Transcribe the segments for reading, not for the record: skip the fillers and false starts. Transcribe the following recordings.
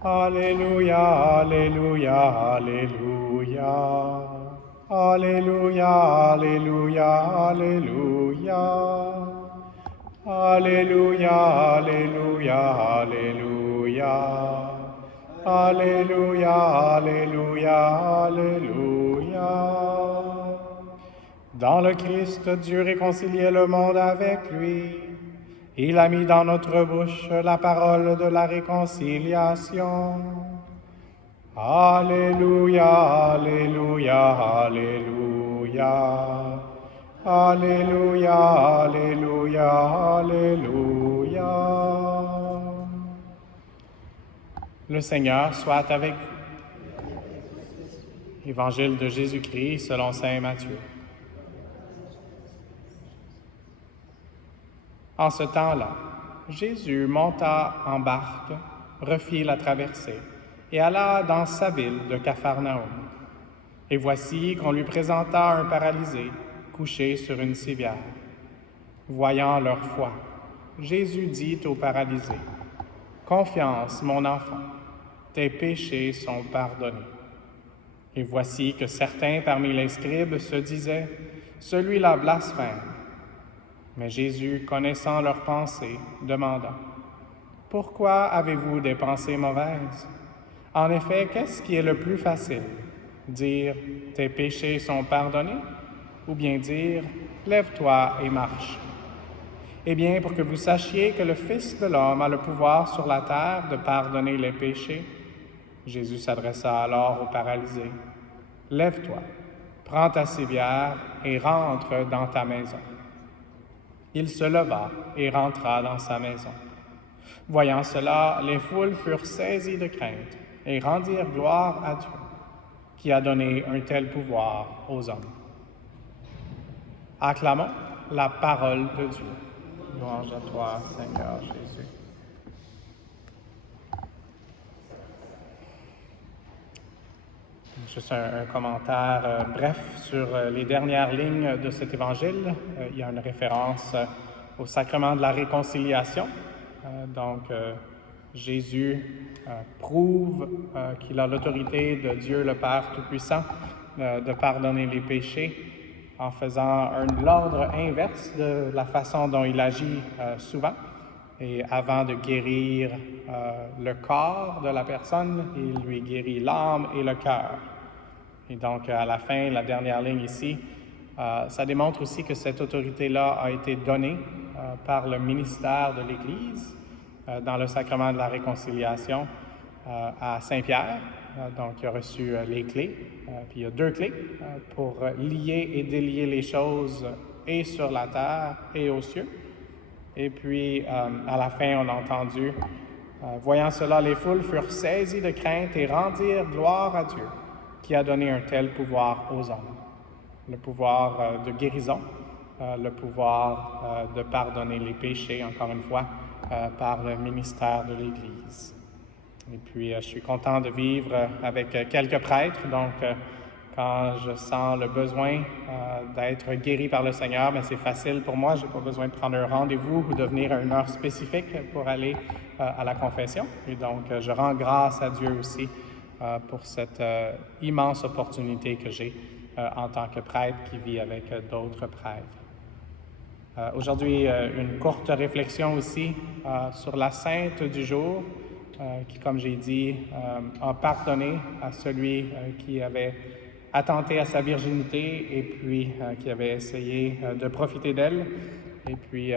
Alléluia, Alléluia, Alléluia. Alléluia, Alléluia, Alléluia. Alléluia, Alléluia, Alléluia. Alléluia, Alléluia, Alléluia. Dans le Christ, Dieu réconciliait le monde avec lui. Il a mis dans notre bouche la parole de la réconciliation. Alléluia, Alléluia, Alléluia. Alléluia, Alléluia, Alléluia. Le Seigneur soit avec vous. Évangile de Jésus-Christ selon saint Matthieu. En ce temps-là, Jésus monta en barque, refit la traversée et alla dans sa ville de Capharnaüm. Et voici qu'on lui présenta un paralysé couché sur une civière. Voyant leur foi, Jésus dit au paralysé, « Confiance, mon enfant, tes péchés sont pardonnés. » Et voici que certains parmi les scribes se disaient, « Celui-là blasphème. » Mais Jésus, connaissant leurs pensées, demanda, « Pourquoi avez-vous des pensées mauvaises? En effet, qu'est-ce qui est le plus facile? Dire, tes péchés sont pardonnés? Ou bien dire, lève-toi et marche? Eh bien, pour que vous sachiez que le Fils de l'homme a le pouvoir sur la terre de pardonner les péchés, Jésus s'adressa alors au paralysé. Lève-toi, prends ta civière et rentre dans ta maison. Il se leva et rentra dans sa maison. Voyant cela, les foules furent saisies de crainte et rendirent gloire à Dieu, qui a donné un tel pouvoir aux hommes. Acclamons la parole de Dieu. Louange à toi, Seigneur Jésus. Juste un commentaire bref sur les dernières lignes de cet évangile. Il y a une référence au sacrement de la réconciliation. Jésus prouve qu'il a l'autorité de Dieu le Père Tout-Puissant de pardonner les péchés en faisant l'ordre inverse de la façon dont il agit souvent. Et avant de guérir le corps de la personne, il lui guérit l'âme et le cœur. Et donc, à la fin, la dernière ligne ici, ça démontre aussi que cette autorité-là a été donnée par le ministère de l'Église dans le sacrement de la réconciliation à Saint-Pierre. Donc, il a reçu les clés. Puis il y a 2 clés pour lier et délier les choses et sur la terre et aux cieux. Et puis, à la fin, on a entendu, voyant cela, les foules furent saisies de crainte et rendirent gloire à Dieu, qui a donné un tel pouvoir aux hommes. Le pouvoir de guérison, le pouvoir de pardonner les péchés, encore une fois, par le ministère de l'Église. Et puis, je suis content de vivre avec quelques prêtres, donc quand je sens le besoin d'être guéri par le Seigneur, c'est facile pour moi, je n'ai pas besoin de prendre un rendez-vous ou de venir à une heure spécifique pour aller à la confession. Et donc, je rends grâce à Dieu aussi pour cette immense opportunité que j'ai en tant que prêtre qui vit avec d'autres prêtres. Aujourd'hui, une courte réflexion aussi sur la sainte du jour qui, comme j'ai dit, a pardonné à celui qui avait attenté à sa virginité et puis qui avait essayé de profiter d'elle et puis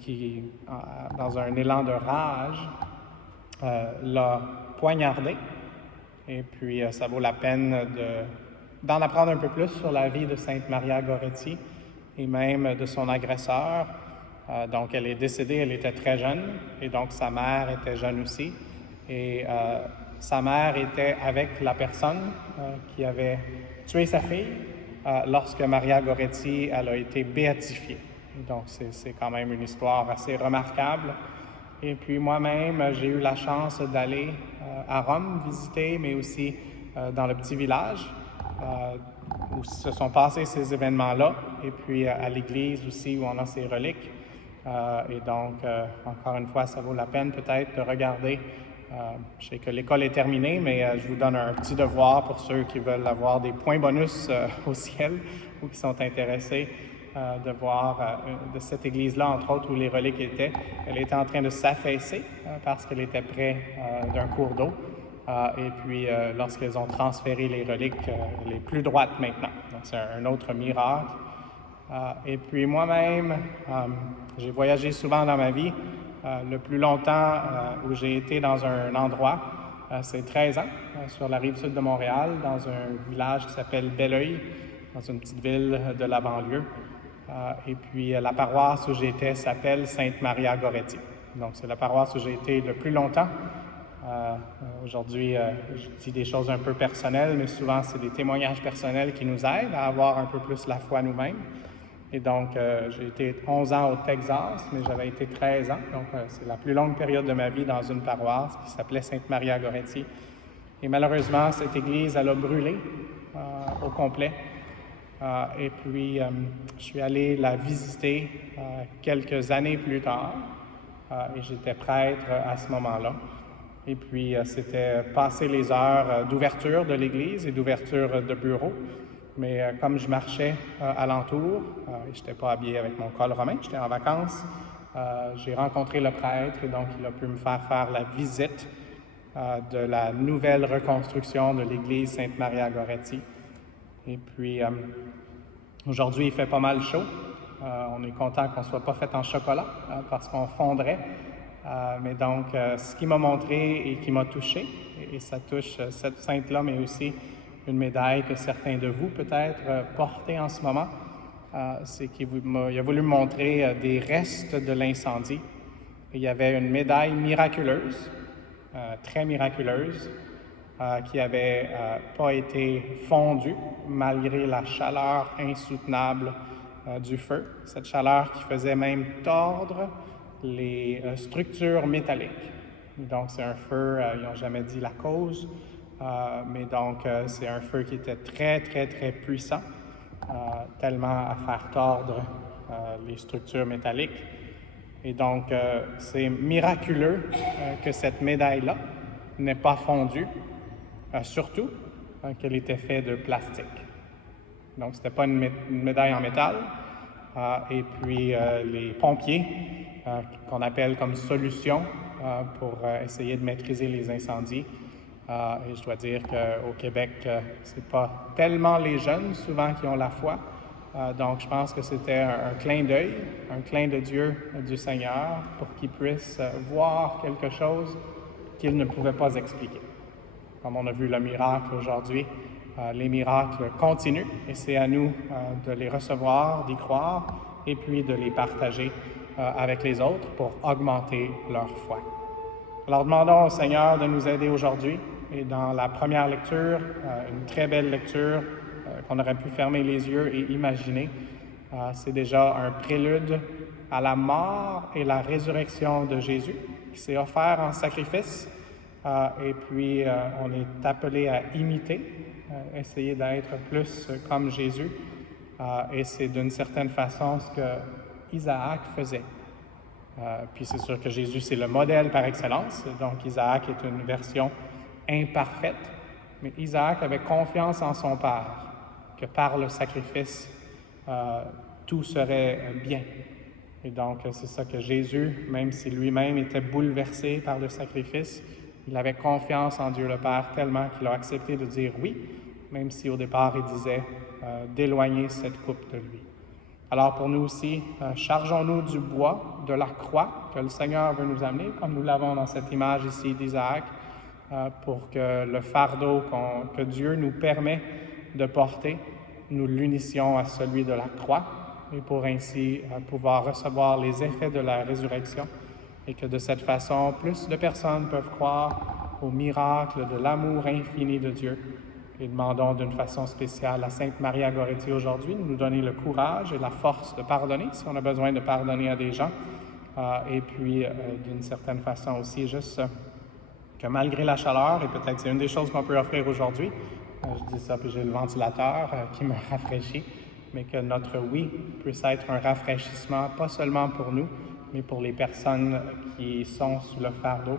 qui dans un élan de rage, l'a poignardé. Et puis, ça vaut la peine d'en apprendre un peu plus sur la vie de Sainte Maria Goretti et même de son agresseur. Donc, elle est décédée, elle était très jeune, et donc sa mère était jeune aussi. Et sa mère était avec la personne qui avait tué sa fille lorsque Maria Goretti elle a été béatifiée. Donc, c'est quand même une histoire assez remarquable. Et puis moi-même, j'ai eu la chance d'aller à Rome visiter, mais aussi dans le petit village où se sont passés ces événements-là, et puis à l'église aussi où on a ces reliques. Et donc, encore une fois, ça vaut la peine peut-être de regarder Je sais que l'école est terminée, mais je vous donne un petit devoir pour ceux qui veulent avoir des points bonus au ciel ou qui sont intéressés de voir de cette église-là, entre autres, où les reliques étaient. Elle était en train de s'affaisser parce qu'elle était près d'un cours d'eau. Et puis, lorsqu'ils ont transféré les reliques, elle est plus droite maintenant. Donc, c'est un autre miracle. Et puis, moi-même, j'ai voyagé souvent dans ma vie. Le plus longtemps où j'ai été dans un endroit, c'est 13 ans, sur la rive sud de Montréal, dans un village qui s'appelle Belleuil, dans une petite ville de la banlieue. Et puis, la paroisse où j'étais s'appelle Sainte-Maria-Goretti. Donc, c'est la paroisse où j'ai été le plus longtemps. Aujourd'hui, je dis des choses un peu personnelles, mais souvent, c'est des témoignages personnels qui nous aident à avoir un peu plus la foi nous-mêmes. Et donc, j'ai été 11 ans au Texas, mais j'avais été 13 ans. Donc, c'est la plus longue période de ma vie dans une paroisse qui s'appelait Sainte-Maria-Goretti. Et malheureusement, cette église, elle a brûlé au complet. Et puis, je suis allé la visiter quelques années plus tard. Et j'étais prêtre à ce moment-là. Et puis, c'était passer les heures d'ouverture de l'église et d'ouverture de bureau. Mais comme je marchais alentour, je n'étais pas habillé avec mon col romain, j'étais en vacances, j'ai rencontré le prêtre et donc il a pu me faire la visite de la nouvelle reconstruction de l'église Sainte-Maria-Goretti. Et puis, aujourd'hui, il fait pas mal chaud. On est content qu'on ne soit pas fait en chocolat parce qu'on fondrait. Mais donc, ce qui m'a montré et qui m'a touché, et ça touche cette sainte-là, mais aussi une médaille que certains de vous peut-être portez en ce moment, c'est qu'il a voulu me montrer des restes de l'incendie. Il y avait une médaille miraculeuse, très miraculeuse, qui n'avait pas été fondue malgré la chaleur insoutenable du feu. Cette chaleur qui faisait même tordre les structures métalliques. Donc, c'est un feu, ils n'ont jamais dit la cause, mais donc, c'est un feu qui était très, très, très puissant, tellement à faire tordre les structures métalliques. Et donc, c'est miraculeux que cette médaille-là n'ait pas fondu, surtout qu'elle était faite de plastique. Donc, ce n'était pas une médaille en métal. Et puis, les pompiers, qu'on appelle comme solution pour essayer de maîtriser les incendies. Et je dois dire qu'au Québec, c'est pas tellement les jeunes, souvent, qui ont la foi. Donc, je pense que c'était un clin d'œil, un clin de Dieu, du Seigneur, pour qu'ils puissent voir quelque chose qu'ils ne pouvaient pas expliquer. Comme on a vu le miracle aujourd'hui, les miracles continuent et c'est à nous de les recevoir, d'y croire et puis de les partager avec les autres pour augmenter leur foi. Alors, demandons au Seigneur de nous aider aujourd'hui. Et dans la première lecture, une très belle lecture qu'on aurait pu fermer les yeux et imaginer, c'est déjà un prélude à la mort et la résurrection de Jésus qui s'est offert en sacrifice. Et puis, on est appelé à imiter, essayer d'être plus comme Jésus. Et c'est d'une certaine façon ce que Isaac faisait. Puis c'est sûr que Jésus, c'est le modèle par excellence. Donc, Isaac est une version imparfaite. Mais Isaac avait confiance en son Père, que par le sacrifice, tout serait bien. Et donc, c'est ça que Jésus, même si lui-même était bouleversé par le sacrifice, il avait confiance en Dieu le Père tellement qu'il a accepté de dire oui, même si au départ il disait d'éloigner cette coupe de lui. Alors pour nous aussi, chargeons-nous du bois, de la croix que le Seigneur veut nous amener, comme nous l'avons dans cette image ici d'Isaac, pour que le fardeau que Dieu nous permet de porter, nous l'unissions à celui de la croix, et pour ainsi pouvoir recevoir les effets de la résurrection, et que de cette façon, plus de personnes peuvent croire au miracle de l'amour infini de Dieu. Et demandons d'une façon spéciale à Sainte Maria-Goretti aujourd'hui de nous donner le courage et la force de pardonner, si on a besoin de pardonner à des gens, et puis d'une certaine façon aussi juste que malgré la chaleur, et peut-être c'est une des choses qu'on peut offrir aujourd'hui, je dis ça puis j'ai le ventilateur qui me rafraîchit, mais que notre oui puisse être un rafraîchissement, pas seulement pour nous, mais pour les personnes qui sont sous le fardeau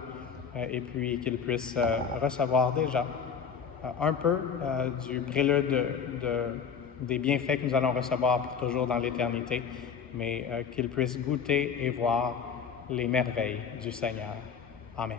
et puis qu'ils puissent recevoir déjà un peu du prélude des bienfaits que nous allons recevoir pour toujours dans l'éternité, mais qu'ils puissent goûter et voir les merveilles du Seigneur. Amen.